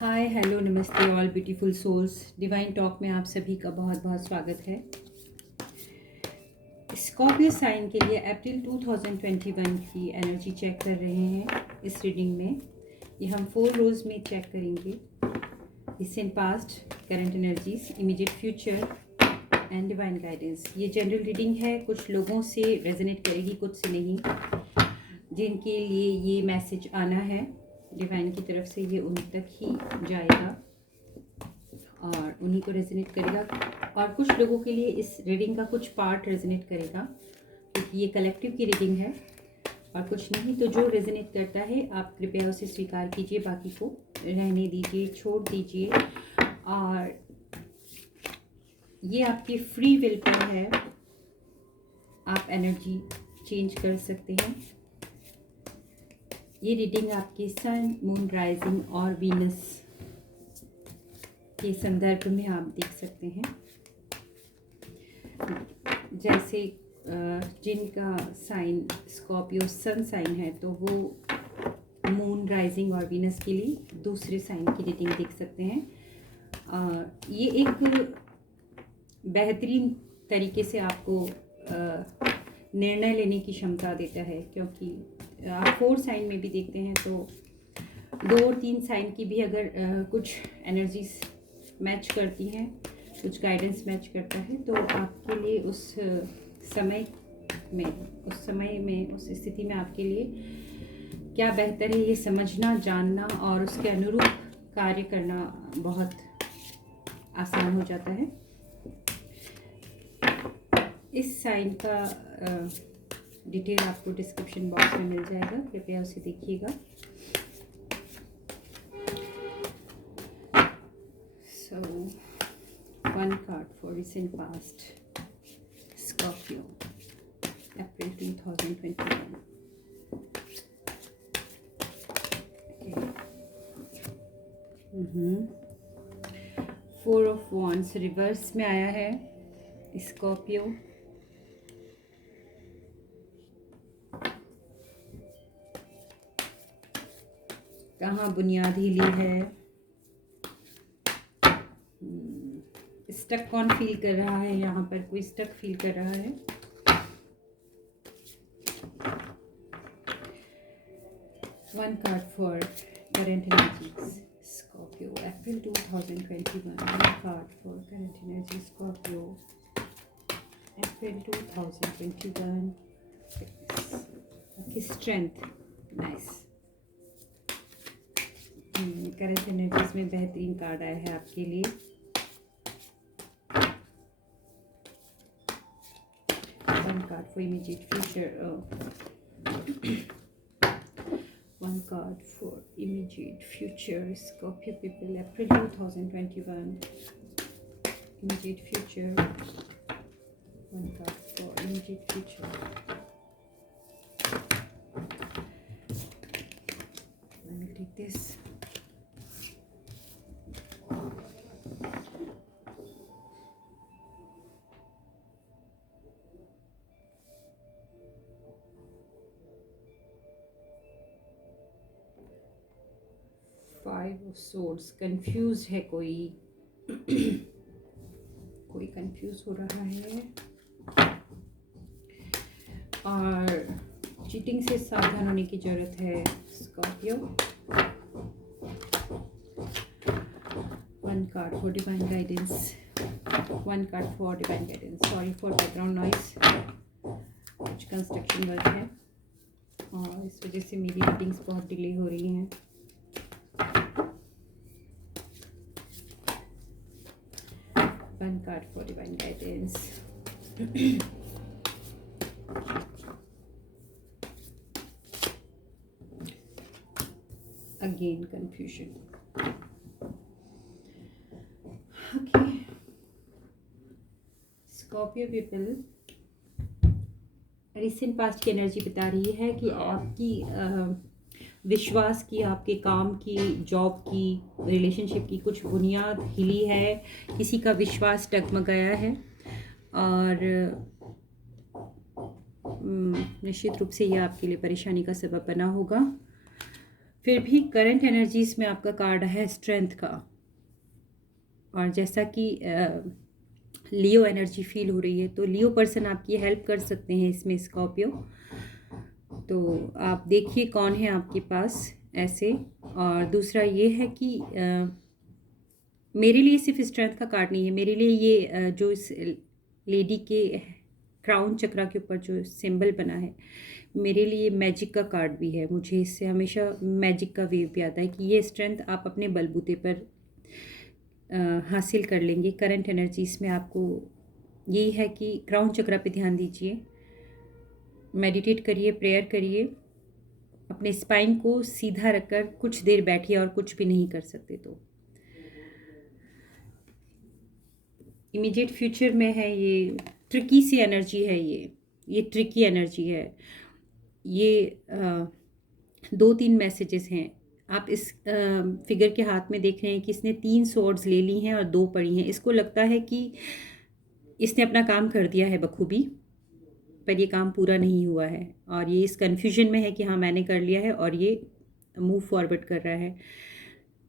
हाय hello namaste all beautiful souls. Divine Talk में आप सभी का बहुत बहुत स्वागत है। स्कॉर्पियो साइन के लिए अप्रैल 2021 की एनर्जी चेक कर रहे हैं। इस रीडिंग में ये हम 4 रोज में चेक करेंगे। Recent past, current energies, immediate future and divine guidance. ये जनरल रीडिंग है, कुछ लोगों से रेजोनेट करेगी, कुछ से नहीं। जिनके लिए ये मैसेज आना है डिवाइन की तरफ से, ये उन तक ही जाएगा और उन्हीं को रेजोनेट करेगा। और कुछ लोगों के लिए इस रीडिंग का कुछ पार्ट रेजोनेट करेगा क्योंकि ये कलेक्टिव की रीडिंग है, और कुछ नहीं। तो जो रेजोनेट करता है आप कृपया उसे स्वीकार कीजिए, बाकी को रहने दीजिए, छोड़ दीजिए। और ये आपकी फ्री विल पर है, आप एनर्जी चेंज कर सकते हैं। ये रीडिंग आपके सन, मून, राइजिंग और वीनस के संदर्भ में आप देख सकते हैं। जैसे जिनका साइन स्कॉर्पियो सन साइन है तो वो मून, राइजिंग और वीनस के लिए दूसरे साइन की रीडिंग देख सकते हैं। ये एक बेहतरीन तरीके से आपको निर्णय लेने की क्षमता देता है, क्योंकि आप 4 साइन में भी देखते हैं तो 2 और 3 साइन की भी अगर कुछ एनर्जीज मैच करती हैं, कुछ गाइडेंस मैच करता है, तो आपके लिए उस समय में उस स्थिति में आपके लिए क्या बेहतर है ये समझना, जानना और उसके अनुरूप कार्य करना बहुत आसान हो जाता है। इस साइन का डिटेल आपको डिस्क्रिप्शन बॉक्स में मिल जाएगा, कृपया उसे देखिएगा। So, one card for recent past, Scorpio, April 2021. Okay. 4 of Wands reverse में आया है स्कॉर्पियो। कहाँ बुनियाद हिली है, स्टक कौन फील कर रहा है, यहाँ पर कोई स्टक फील कर रहा है। One card for current energies Scorpio April 2021। One card for current energy Scorpio April 2021 की स्ट्रेंथ। नाइस। करंट एनर्जीज में बेहतरीन कार्ड आया है आपके लिए। One card for immediate future. One card for immediate future. Scorpio people, April 2021. Immediate future. One card for immediate future. Let me take this. Five of swords. Confuse है कोई कोई confuse हो रहा है और चीटिंग से सावधान होने की जरूरत है Scorpio. One card for divine guidance. One card for divine guidance. Sorry for background noise, कुछ कंस्ट्रक्शन वर्क है और इस वजह से मेरी रीडिंग्स बहुत डिले हो रही हैं। One card for divine guidance. Again, confusion. Okay. Scorpio people, recent past की एनर्जी बता रही है कि आपकी विश्वास की, आपके काम की, जॉब की, रिलेशनशिप की कुछ बुनियाद हिली है, किसी का विश्वास डगमगाया है और निश्चित रूप से यह आपके लिए परेशानी का सबब बना होगा। फिर भी करंट एनर्जीज में आपका कार्ड है स्ट्रेंथ का, और जैसा कि लियो एनर्जी फील हो रही है तो लियो पर्सन आपकी हेल्प कर सकते हैं इसमें, स्कॉर्पियो। तो आप देखिए कौन है आपके पास ऐसे। और दूसरा ये है कि मेरे लिए सिर्फ स्ट्रेंथ का कार्ड नहीं है, मेरे लिए ये जो इस लेडी के क्राउन चक्रा के ऊपर जो सिंबल बना है, मेरे लिए मैजिक का कार्ड भी है। मुझे इससे हमेशा मैजिक का वेव भी आता है कि ये स्ट्रेंथ आप अपने बलबूते पर हासिल कर लेंगे। करंट एनर्जीज में आपको यही है कि क्राउन चक्रा पे ध्यान दीजिए, मेडिटेट करिए, प्रेयर करिए, अपने स्पाइन को सीधा रखकर कुछ देर बैठिए और कुछ भी नहीं कर सकते तो इमीडिएट फ्यूचर में है ये ट्रिकी सी एनर्जी है, ये ट्रिकी एनर्जी है। ये 2-3 मैसेजेस हैं। आप इस फिगर के हाथ में देख रहे हैं कि इसने 3 स्वॉर्ड्स ले ली हैं और 2 पड़ी हैं। इसको लगता है कि इसने अपना काम कर दिया है बखूबी, पर ये काम पूरा नहीं हुआ है और ये इस कन्फ्यूजन में है कि हाँ मैंने कर लिया है, और ये मूव फॉरवर्ड कर रहा है।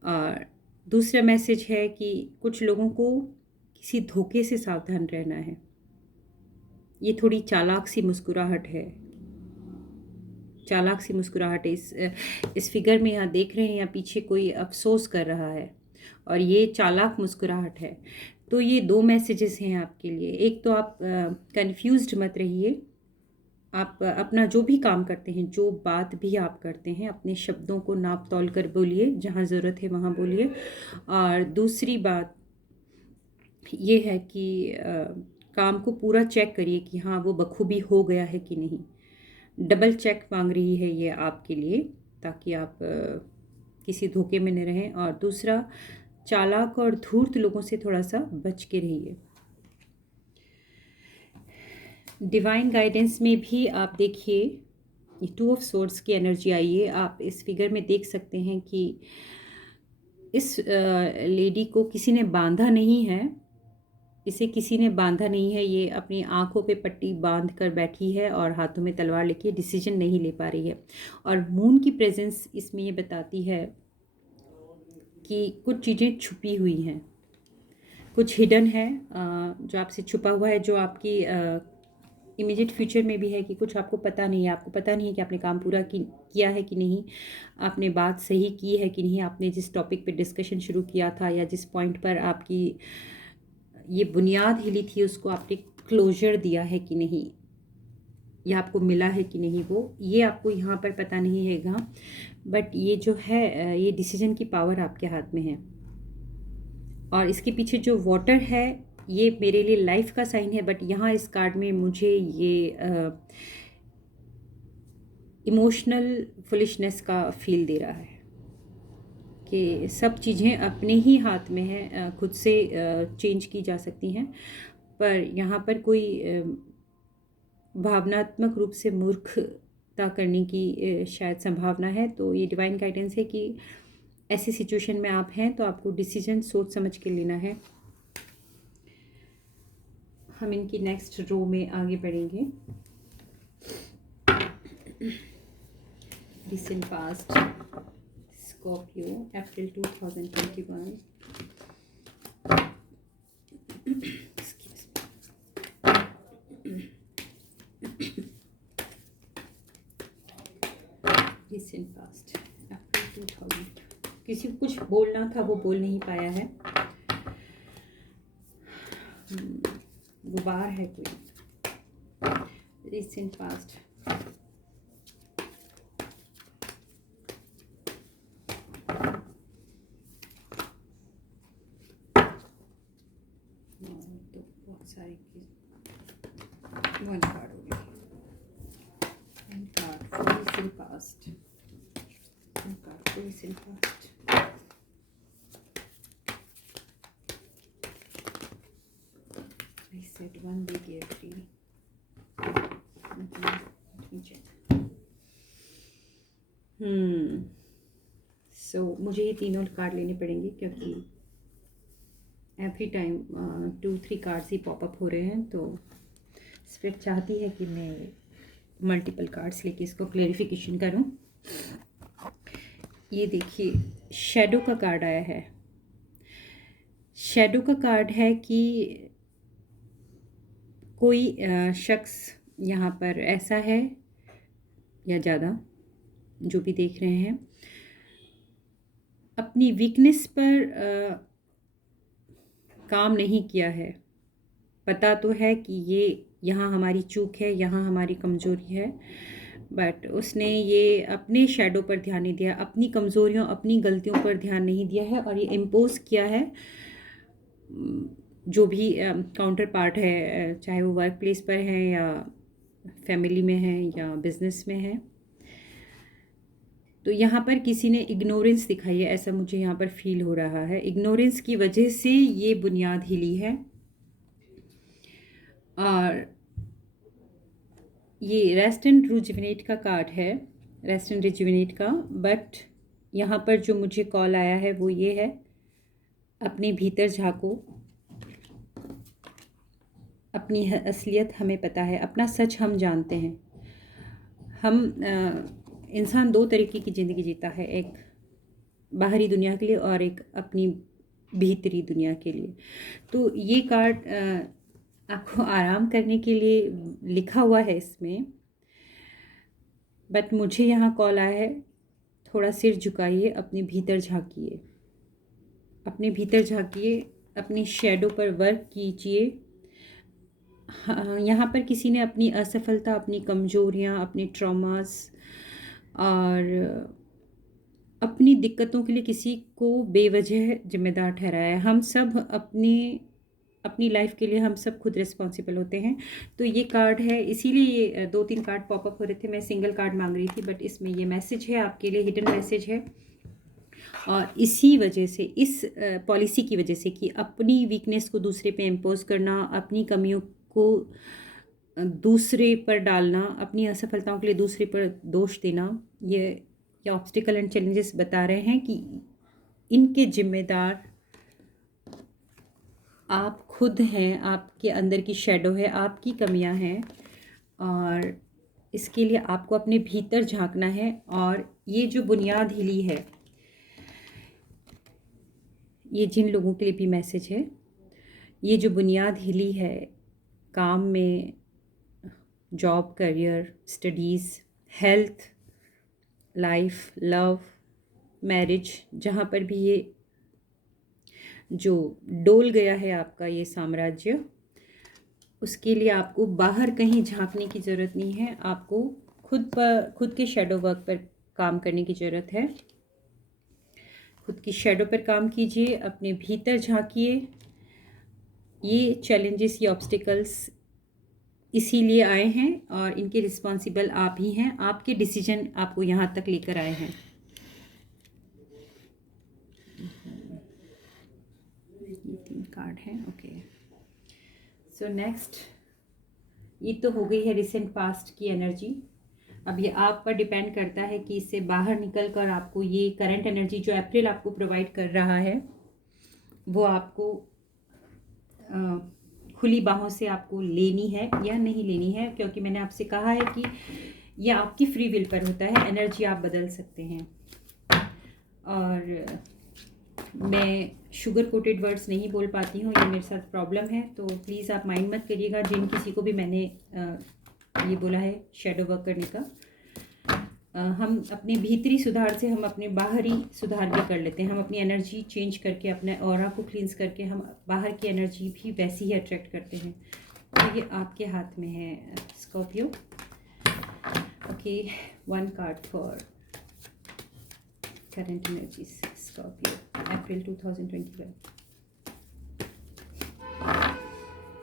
और दूसरा मैसेज है कि कुछ लोगों को किसी धोखे से सावधान रहना है। ये थोड़ी चालाक सी मुस्कुराहट है, चालाक सी मुस्कुराहट है। इस फिगर में यहाँ देख रहे हैं, यहाँ पीछे कोई अफसोस कर रहा है और ये चालाक मुस्कुराहट है। तो ये 2 मैसेजेस हैं आपके लिए। एक तो आप कंफ्यूज्ड मत रहिए, आप अपना जो भी काम करते हैं, जो बात भी आप करते हैं, अपने शब्दों को नाप तौल कर बोलिए, जहाँ ज़रूरत है वहाँ बोलिए। और दूसरी बात ये है कि काम को पूरा चेक करिए कि हाँ वो बखूबी हो गया है कि नहीं। डबल चेक मांग रही है ये आपके लिए, ताकि आप किसी धोखे में न रहें। और दूसरा, चालाक और धूर्त लोगों से थोड़ा सा बच के रहिए। डिवाइन गाइडेंस में भी आप देखिए, ये 2 ऑफ सोर्ड्स की एनर्जी आई है। आप इस फिगर में देख सकते हैं कि इस लेडी को किसी ने बांधा नहीं है, इसे किसी ने बांधा नहीं है। ये अपनी आंखों पे पट्टी बांध कर बैठी है और हाथों में तलवार लेके डिसीजन नहीं ले पा रही है। और मून की प्रेजेंस इसमें ये बताती है कि कुछ चीज़ें छुपी हुई हैं, कुछ हिडन है जो आपसे छुपा हुआ है, जो आपकी इमीडिएट फ्यूचर में भी है कि कुछ आपको पता नहीं है। आपको पता नहीं है कि आपने काम पूरा किया है कि नहीं, आपने बात सही की है कि नहीं, आपने जिस टॉपिक पे डिस्कशन शुरू किया था या जिस पॉइंट पर आपकी ये बुनियाद हिली थी उसको आपने क्लोजर दिया है कि नहीं, या आपको मिला है कि नहीं, वो ये आपको यहाँ पर पता नहीं हैगा। बट ये जो है ये डिसीजन की पावर आपके हाथ में है। और इसके पीछे जो वाटर है ये मेरे लिए लाइफ का साइन है, बट यहाँ इस कार्ड में मुझे ये इमोशनल फुलिशनेस का फील दे रहा है कि सब चीज़ें अपने ही हाथ में हैं, खुद से चेंज की जा सकती हैं। पर यहाँ पर कोई भावनात्मक रूप से मूर्खता करने की शायद संभावना है। तो ये डिवाइन गाइडेंस है कि ऐसी सिचुएशन में आप हैं तो आपको डिसीजन सोच समझ के लेना है। हम इनकी नेक्स्ट रो में आगे बढ़ेंगे। Recent past, Scorpio, April 2021। Recent past, अप्रैल 2000। किसी को कुछ बोलना था वो बोल नहीं पाया है, गुबार है कोई। रिसेंट पास्ट, तो बहुत सारी वन कार्ड हो गई। One card for recent past, one card for recent past. I said one big every. Let me check. सो मुझे ये तीनों कार्ड लेने पड़ेंगे क्योंकि एवरी टाइम 2-3 कार्ड्स ही पॉपअप हो रहे हैं। तो स्पिरिट चाहती है कि मैं मल्टीपल कार्ड्स लेके इसको क्लेरिफिकेशन करूं। ये देखिए, शैडो का कार्ड आया है। शैडो का कार्ड है कि कोई शख्स यहाँ पर ऐसा है या ज़्यादा जो भी देख रहे हैं, अपनी वीकनेस पर काम नहीं किया है। पता तो है कि ये यहाँ हमारी चूक है, यहाँ हमारी कमज़ोरी है, बट उसने ये अपने शैडो पर ध्यान नहीं दिया, अपनी कमज़ोरियों, अपनी गलतियों पर ध्यान नहीं दिया है और ये इम्पोज़ किया है जो भी काउंटर पार्ट है, चाहे वो वर्क प्लेस पर है या फैमिली में है या बिज़नेस में है। तो यहाँ पर किसी ने इग्नोरेंस दिखाई है, ऐसा मुझे यहाँ पर फील हो रहा है। इग्नोरेंस की वजह से ये बुनियाद हिली है और ये रेस्ट एंड रिजुविनेट का कार्ड है, रेस्ट एंड रिजुविनेट का। बट यहाँ पर जो मुझे कॉल आया है वो ये है, अपने भीतर झांको। अपनी असलियत हमें पता है, अपना सच हम जानते हैं। हम इंसान दो तरीके की ज़िंदगी जीता है, एक बाहरी दुनिया के लिए और एक अपनी भीतरी दुनिया के लिए। तो ये कार्ड आपको आराम करने के लिए लिखा हुआ है इसमें, बट मुझे यहाँ कॉल आया है, थोड़ा सिर झुकाइए, अपने भीतर झांकिए, अपने भीतर झांकिए, अपनी शैडो पर वर्क कीजिए। हाँ, यहाँ पर किसी ने अपनी असफलता, अपनी कमज़ोरियाँ, अपने ट्रॉमास और अपनी दिक्कतों के लिए किसी को बेवजह जिम्मेदार ठहराया है। हम सब अपनी लाइफ के लिए हम सब खुद रिस्पॉन्सिबल होते हैं। तो ये कार्ड है, इसीलिए ये 2-3 कार्ड पॉपअप हो रहे थे। मैं सिंगल कार्ड मांग रही थी, बट इसमें ये मैसेज है आपके लिए, हिडन मैसेज है। और इसी वजह से, इस पॉलिसी की वजह से कि अपनी वीकनेस को दूसरे पे इम्पोज करना, अपनी कमियों को दूसरे पर डालना, अपनी असफलताओं के लिए दूसरे पर दोष देना, ये ऑब्स्टिकल एंड चैलेंजेस बता रहे हैं कि इनके जिम्मेदार आप खुद हैं, आपके अंदर की शैडो है, आपकी कमियां हैं और इसके लिए आपको अपने भीतर झांकना है। और ये जो बुनियाद हिली है, ये जिन लोगों के लिए भी मैसेज है, ये जो बुनियाद हिली है काम में, job, career, studies, health, life, love, marriage, जहाँ पर भी ये जो डोल गया है आपका ये साम्राज्य, उसके लिए आपको बाहर कहीं झांकने की ज़रूरत नहीं है। आपको खुद के शैडो वर्क पर काम करने की ज़रूरत है। खुद की शैडो पर काम कीजिए, अपने भीतर झांकिए। ये चैलेंजेस, ये ऑब्स्टिकल्स इसीलिए आए हैं और इनके रिस्पॉन्सिबल आप ही हैं। आपके डिसीजन आपको यहाँ तक लेकर आए हैं। ये 3 कार्ड हैं। ओके, सो नेक्स्ट, ये तो हो गई है रिसेंट पास्ट की एनर्जी। अब ये आप पर डिपेंड करता है कि इससे बाहर निकल कर आपको ये करंट एनर्जी जो अप्रैल आपको प्रोवाइड कर रहा है, वो आपको खुली बाहों से आपको लेनी है या नहीं लेनी है। क्योंकि मैंने आपसे कहा है कि यह आपकी फ्री विल पर होता है, एनर्जी आप बदल सकते हैं। और मैं शुगर कोटेड वर्ड्स नहीं बोल पाती हूँ, ये मेरे साथ प्रॉब्लम है, तो प्लीज़ आप माइंड मत करिएगा। जिन किसी को भी मैंने ये बोला है शैडो वर्क करने का, हम अपने भीतरी सुधार से हम अपने बाहरी सुधार भी कर लेते हैं। हम अपनी एनर्जी चेंज करके, अपने ऑरा को क्लींस करके हम बाहर की एनर्जी भी वैसी ही अट्रैक्ट करते हैं। तो ये आपके हाथ में है Scorpio. Okay, 1 card for current energies Scorpio April 2021।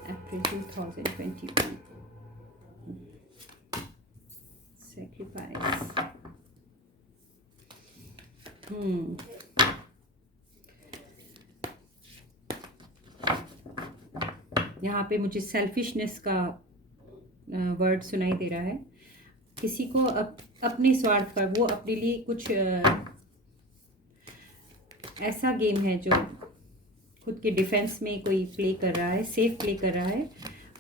April 2021 sacrifice। यहाँ पे मुझे सेल्फिशनेस का वर्ड सुनाई दे रहा है। किसी को अपने स्वार्थ पर, वो अपने लिए कुछ ऐसा गेम है जो खुद के डिफेंस में कोई प्ले कर रहा है, सेफ प्ले कर रहा है,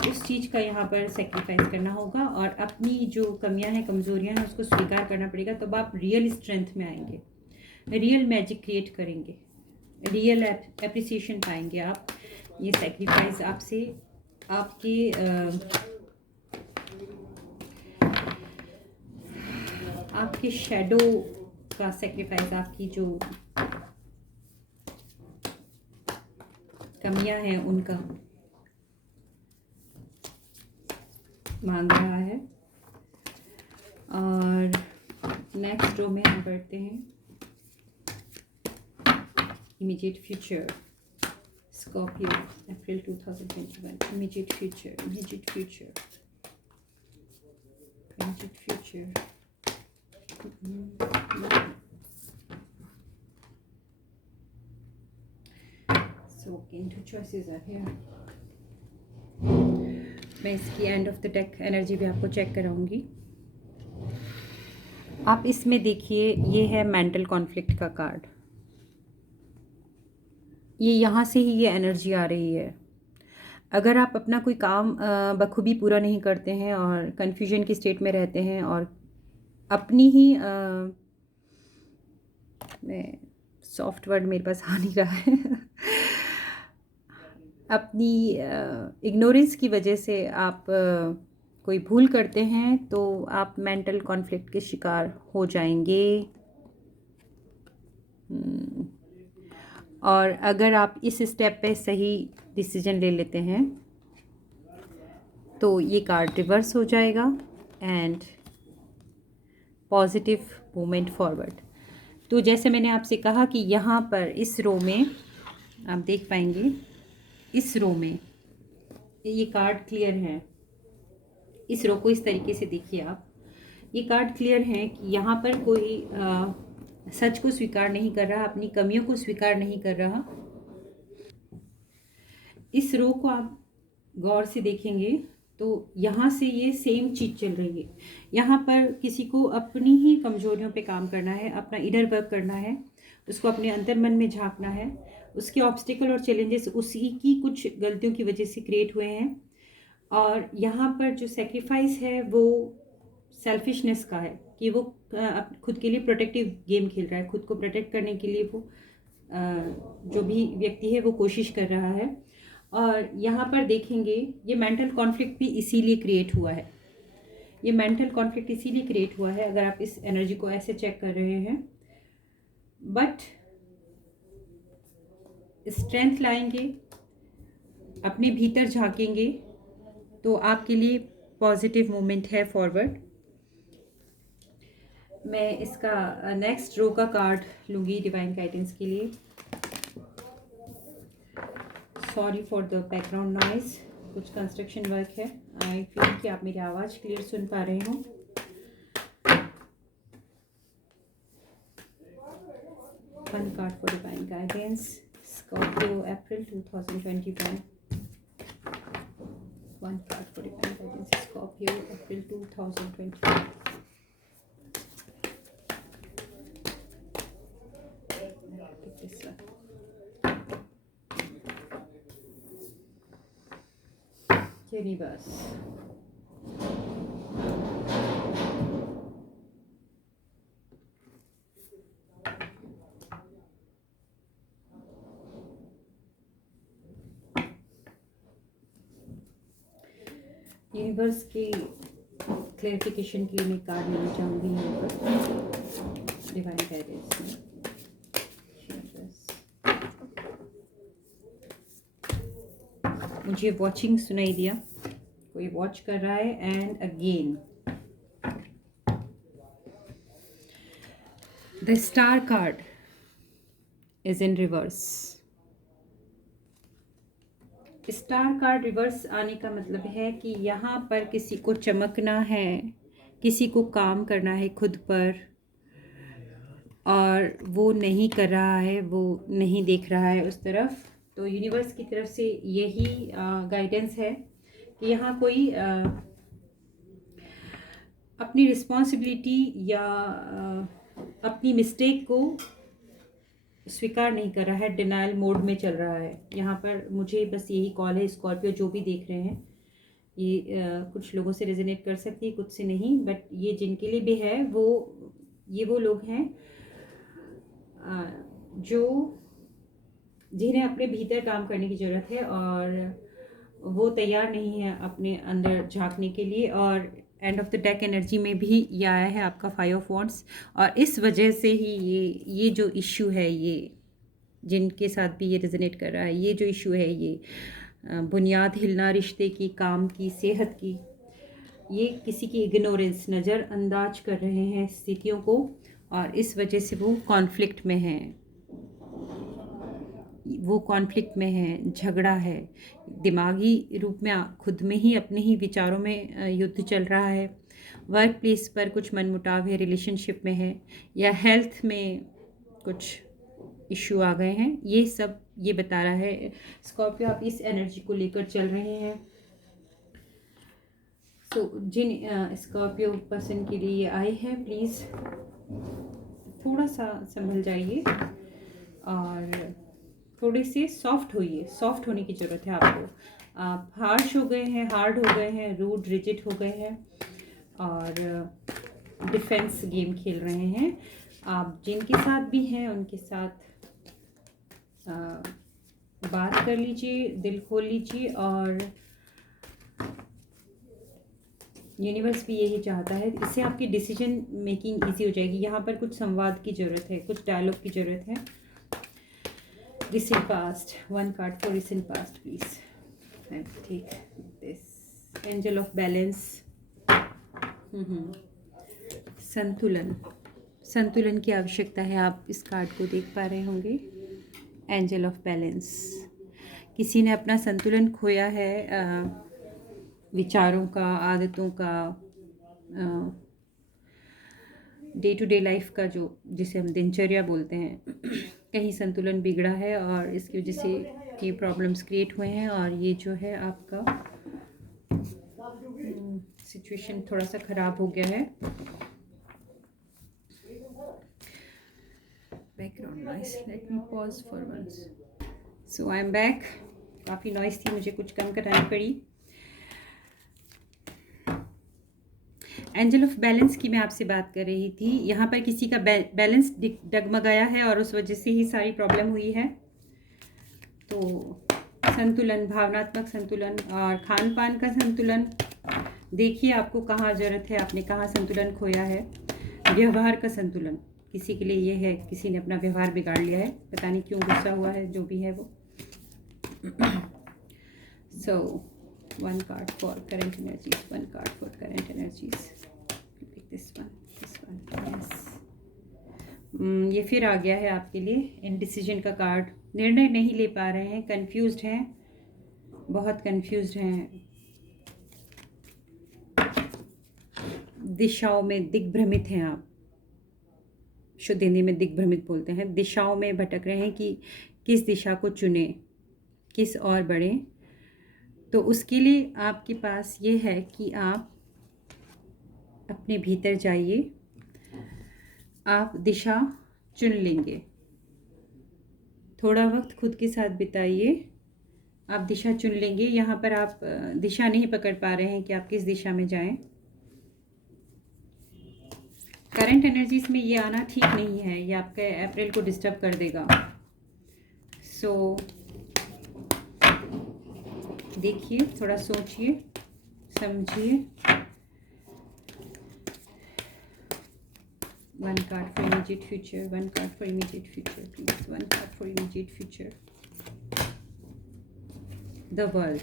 उस चीज़ का यहाँ पर सेक्रीफाइस करना होगा और अपनी जो कमियां हैं, कमज़ोरियां हैं, उसको स्वीकार करना पड़ेगा, तब आप रियल स्ट्रेंथ में आएंगे। रियल मैजिक क्रिएट करेंगे, रियल एप्रिसिएशन पाएंगे आप। ये सेक्रीफाइस आपसे आपके आपके शेडो का सेक्रीफाइस, आपकी जो कमियां हैं उनका मांग रहा है। और नेक्स्ट रो में हम बढ़ते हैं। Immediate future, Scorpio, April 2021। Immediate future, immediate future, immediate future. So again, two choices are here. मैं इसकी end of the deck energy भी आपको चेक कराऊंगी। आप इसमें देखिए, ये है मेंटल कॉन्फ्लिक्ट का कार्ड। ये यहाँ से ही ये एनर्जी आ रही है। अगर आप अपना कोई काम बखूबी पूरा नहीं करते हैं और कन्फ्यूजन की स्टेट में रहते हैं और अपनी ही मैं सॉफ्ट वर्ड मेरे पास आ नहीं रहा है अपनी इग्नोरेंस की वजह से आप कोई भूल करते हैं तो आप मेंटल कॉन्फ्लिक्ट के शिकार हो जाएंगे। और अगर आप इस स्टेप पे सही डिसीजन ले लेते हैं तो ये कार्ड रिवर्स हो जाएगा एंड पॉजिटिव मूवमेंट फॉरवर्ड। तो जैसे मैंने आपसे कहा कि यहाँ पर इस रो में आप देख पाएंगे, इस रो में ये कार्ड क्लियर है। इस रो को इस तरीके से देखिए आप, ये कार्ड क्लियर है कि यहाँ पर कोई सच को स्वीकार नहीं कर रहा, अपनी कमियों को स्वीकार नहीं कर रहा। इस रो को आप गौर से देखेंगे तो यहाँ से ये सेम चीज़ चल रही है। यहाँ पर किसी को अपनी ही कमजोरियों पे काम करना है, अपना इनर वर्क करना है, उसको अपने अंतर मन में झांकना है। उसके ऑब्स्टिकल और चैलेंजेस उसी की कुछ गलतियों की वजह से क्रिएट हुए हैं। और यहाँ पर जो सेक्रीफाइस है वो सेल्फिशनेस का है कि वो खुद के लिए प्रोटेक्टिव गेम खेल रहा है। खुद को प्रोटेक्ट करने के लिए वो जो भी व्यक्ति है वो कोशिश कर रहा है। और यहाँ पर देखेंगे ये मेंटल कॉन्फ्लिक्ट भी इसीलिए क्रिएट हुआ है। ये मेंटल कॉन्फ्लिक्ट इसीलिए क्रिएट हुआ है, अगर आप इस एनर्जी को ऐसे चेक कर रहे हैं। बट स्ट्रेंथ लाएंगे, अपने भीतर झांकेंगे तो आपके लिए पॉजिटिव मूवमेंट है फॉरवर्ड। मैं इसका नेक्स्ट रो का कार्ड लूँगी डिवाइन गाइडेंस के लिए। Sorry for the background noise, कुछ कंस्ट्रक्शन वर्क है। आई फील कि आप मेरी आवाज़ क्लियर सुन पा रहे हो। One card for divine guidance, Scorpio, April 2021। One card for divine guidance, Scorpio, April 2021। Universe, universe की क्लैरिफिकेशन के लिए मैं कार्ड लेना चाहूँगी यहाँ पर डिवाइन गाइडेंस में। मुझे वॉचिंग सुनाई दिया, कोई वॉच कर रहा है। And again the star card is in reverse. Star card reverse आने का मतलब है कि यहाँ पर किसी को चमकना है, किसी को काम करना है खुद पर, और वो नहीं कर रहा है, वो नहीं देख रहा है उस तरफ। तो यूनिवर्स की तरफ से यही गाइडेंस है कि यहाँ कोई अपनी रिस्पॉन्सिबिलिटी या अपनी मिस्टेक को स्वीकार नहीं कर रहा है, डिनायल मोड में चल रहा है। यहाँ पर मुझे बस यही कॉल है। स्कॉर्पियो जो भी देख रहे हैं, ये कुछ लोगों से रेजोनेट कर सकती है, कुछ से नहीं। बट ये जिनके लिए भी है, वो लोग हैं जो जिन्हें अपने भीतर काम करने की ज़रूरत है और वो तैयार नहीं है अपने अंदर झांकने के लिए। और end of the deck energy में भी ये आया है आपका 5 ऑफ वॉन्ड्स। और इस वजह से ही ये जो इशू है, ये जिनके साथ भी ये रेजोनेट कर रहा है, ये जो इशू है, ये बुनियाद हिलना, रिश्ते की, काम की, सेहत की, ये किसी की इग्नोरेंस, नज़रअंदाज कर रहे हैं स्थितियों को, और इस वजह से वो कॉन्फ्लिक्ट में हैं, वो कॉन्फ्लिक्ट में है, झगड़ा है, दिमागी रूप में खुद में ही अपने ही विचारों में युद्ध चल रहा है, वर्क प्लेस पर कुछ मनमुटाव है, रिलेशनशिप में है, या हेल्थ में कुछ इश्यू आ गए हैं। ये सब ये बता रहा है स्कॉर्पियो आप इस एनर्जी को लेकर चल रहे हैं। तो जिन स्कॉर्पियो पर्सन के लिए ये आए हैं, प्लीज़ थोड़ा सा संभल जाइए और थोड़े से सॉफ्ट होइए। सॉफ्ट होने की ज़रूरत है आपको। आप हार्श हो गए हैं, हार्ड हो गए हैं, रूड रिजिड हो गए हैं और डिफेंस गेम खेल रहे हैं। आप जिनके साथ भी हैं उनके साथ बात कर लीजिए, दिल खोल लीजिए, और यूनिवर्स भी यही चाहता है। इससे आपकी डिसीजन मेकिंग इजी हो जाएगी। यहाँ पर कुछ संवाद की ज़रूरत है, कुछ डायलॉग की ज़रूरत है। Recent past, one card for recent past, please. And take this angel of balance. संतुलन, संतुलन की आवश्यकता है। आप इस कार्ड को देख पा रहे होंगे, एंजल ऑफ बैलेंस। किसी ने अपना संतुलन खोया है, विचारों का, आदतों का, डे टू डे लाइफ का, जो जिसे हम दिनचर्या बोलते हैं, कहीं संतुलन बिगड़ा है और इसकी वजह से ये प्रॉब्लम्स क्रिएट हुए हैं। और ये जो है आपका सिचुएशन थोड़ा सा ख़राब हो गया है। Background noise, let me pause for once. So I am back. काफ़ी नॉइस थी, मुझे कुछ कम करानी पड़ी। एंजल ऑफ बैलेंस की मैं आपसे बात कर रही थी। यहाँ पर किसी का बैलेंस डगमगाया है और उस वजह से ही सारी प्रॉब्लम हुई है। तो संतुलन, भावनात्मक संतुलन और खान पान का संतुलन देखिए, आपको कहाँ ज़रूरत है, आपने कहाँ संतुलन खोया है। व्यवहार का संतुलन किसी के लिए ये है, किसी ने अपना व्यवहार बिगाड़ लिया है, पता नहीं क्यों गुस्सा हुआ है, जो भी है वो। सो one card for current energies, one card for current energies. Pick this one, yes. ये फिर आ गया है आपके लिए इनडिसीजन का कार्ड। निर्णय नहीं ले पा रहे हैं, कंफ्यूज्ड हैं, बहुत कंफ्यूज्ड हैं, दिशाओं में दिग्भ्रमित हैं आप। शुद्ध हिंदी में दिग्भ्रमित बोलते हैं। दिशाओं में भटक रहे हैं कि किस दिशा को चुने, किस और बढ़ें। तो उसके लिए आपके पास ये है कि आप अपने भीतर जाइए, आप दिशा चुन लेंगे। थोड़ा वक्त खुद के साथ बिताइए, आप दिशा चुन लेंगे। यहाँ पर आप दिशा नहीं पकड़ पा रहे हैं कि आप किस दिशा में जाएं। करंट एनर्जीज में ये आना ठीक नहीं है, ये आपके अप्रैल को डिस्टर्ब कर देगा। सो देखिए, थोड़ा सोचिए, समझिए। One card for immediate future, one card for immediate future please, one card for immediate future. The world,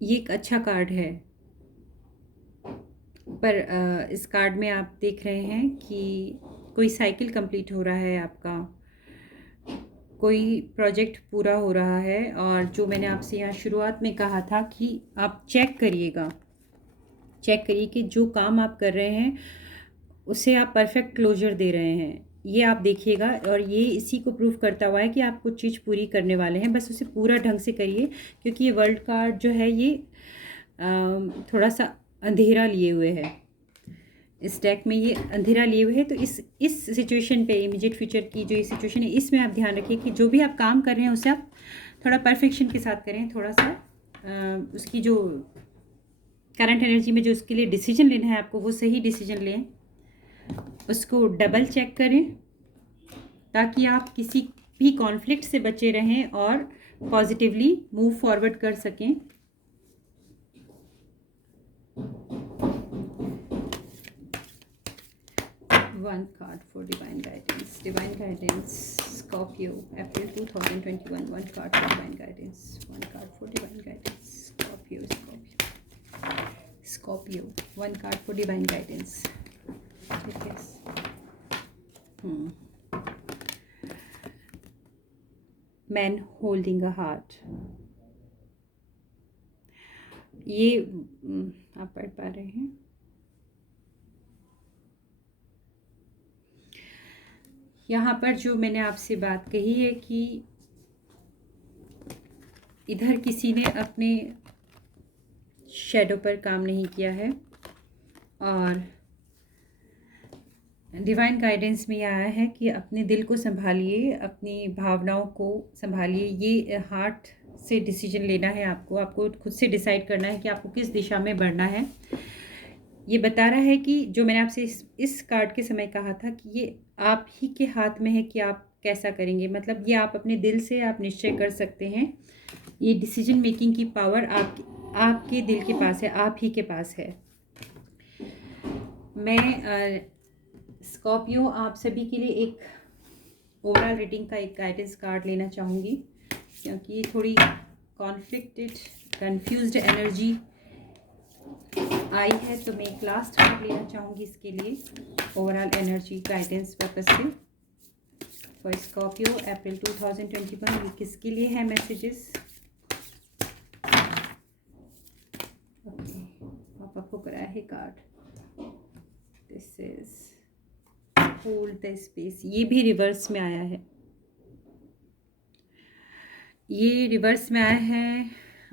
ये एक अच्छा कार्ड है, पर इस कार्ड में आप देख रहे हैं कि कोई साइकिल कंप्लीट हो रहा है आपका, कोई प्रोजेक्ट पूरा हो रहा है। और जो मैंने आपसे यहाँ शुरुआत में कहा था कि आप चेक करिएगा, चेक करिए कि जो काम आप कर रहे हैं उसे आप परफेक्ट क्लोजर दे रहे हैं, ये आप देखिएगा। और ये इसी को प्रूव करता हुआ है कि आप कुछ चीज़ पूरी करने वाले हैं, बस उसे पूरा ढंग से करिए। क्योंकि ये वर्ल्ड कार्ड जो है ये थोड़ा सा अंधेरा लिए हुए है, इस डेक में ये अंधेरा लिए हुए है। तो इस सिचुएशन पे, इमीडिएट फ्यूचर की जो ये सिचुएशन है, इसमें आप ध्यान रखिए कि जो भी आप काम कर रहे हैं उसे आप थोड़ा परफेक्शन के साथ करें। थोड़ा सा उसकी जो करंट एनर्जी में जो उसके लिए डिसीजन लेना है आपको, वो सही डिसीजन लें। उसको डबल चेक करें ताकि आप किसी भी कॉन्फ्लिक्ट से बचे रहें और पॉजिटिवली मूव फॉरवर्ड कर सकें। One card for divine guidance. Divine guidance, Scorpio, April 2021. One card for divine guidance. One card for divine guidance. Scorpio, Scorpio, Scorpio. One card for divine guidance. Yes. Man holding a heart. ये आप पढ़ पा रहे हैं? यहाँ पर जो मैंने आपसे बात कही है कि इधर किसी ने अपने शैडो पर काम नहीं किया है और डिवाइन गाइडेंस में यह आया है कि अपने दिल को संभालिए, अपनी भावनाओं को संभालिए। ये हार्ट से डिसीजन लेना है, आपको खुद से डिसाइड करना है कि आपको किस दिशा में बढ़ना है। ये बता रहा है कि जो मैंने आपसे इस कार्ड के समय कहा था कि ये आप ही के हाथ में है कि आप कैसा करेंगे। मतलब ये आप अपने दिल से आप निश्चय कर सकते हैं। ये डिसीजन मेकिंग की पावर आपके दिल के पास है, आप ही के पास है। मैं स्कॉर्पियो आप सभी के लिए एक ओवरऑल रीडिंग का एक गाइडेंस कार्ड लेना चाहूँगी क्योंकि ये थोड़ी कॉन्फ्लिक्टेड कंफ्यूज्ड एनर्जी आई है, तो मैं एक लास्ट कार्ड लेना चाहूँगी इसके लिए ओवरऑल एनर्जी गाइडेंस पर्पज से फॉर स्कॉर्पियो अप्रैल 2021। ये किसके लिए है मैसेजेस? ओके, पापा को कराया है card. This is hold the space. ये भी रिवर्स में आया है, ये रिवर्स में आया है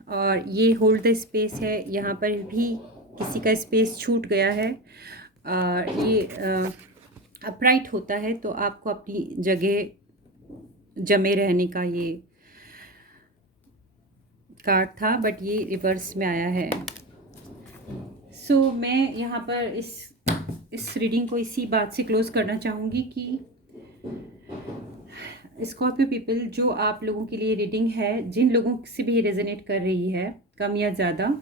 और ये होल्ड द स्पेस है। यहाँ पर भी किसी का स्पेस छूट गया है और ये अपराइट होता है तो आपको अपनी जगह जमे रहने का ये कार्ड था, बट ये रिवर्स में आया है। सो मैं यहाँ पर इस रीडिंग को इसी बात से क्लोज करना चाहूँगी कि स्कॉर्पियो पीपल, जो आप लोगों के लिए रीडिंग है, जिन लोगों से भी रेजोनेट कर रही है कम या ज़्यादा,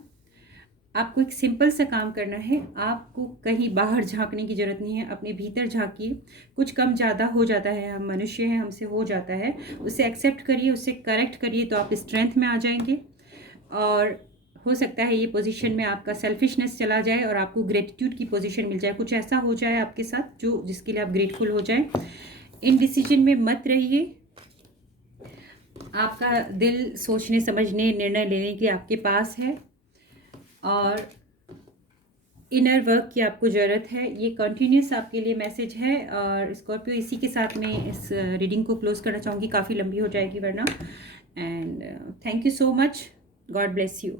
आपको एक सिंपल सा काम करना है। आपको कहीं बाहर झांकने की ज़रूरत नहीं है, अपने भीतर झांकिए। कुछ कम ज़्यादा हो जाता है, हम मनुष्य हैं, हमसे हो जाता है, उसे एक्सेप्ट करिए, उसे करेक्ट करिए तो आप स्ट्रेंथ में आ जाएंगे। और हो सकता है ये पोजीशन में आपका सेल्फिशनेस चला जाए और आपको ग्रेटिट्यूड की पोजीशन मिल जाए। कुछ ऐसा हो जाए आपके साथ जिसके लिए आप ग्रेटफुल हो जाए। इन डिसीजन में मत रहिए। आपका दिल सोचने समझने निर्णय लेने के आपके पास है और इनर वर्क की आपको ज़रूरत है। ये कंटिन्यूस आपके लिए मैसेज है और स्कॉर्पियो इसी के साथ मैं इस रीडिंग को क्लोज करना चाहूँगी, काफ़ी लंबी हो जाएगी वरना। And thank you so much, God bless you.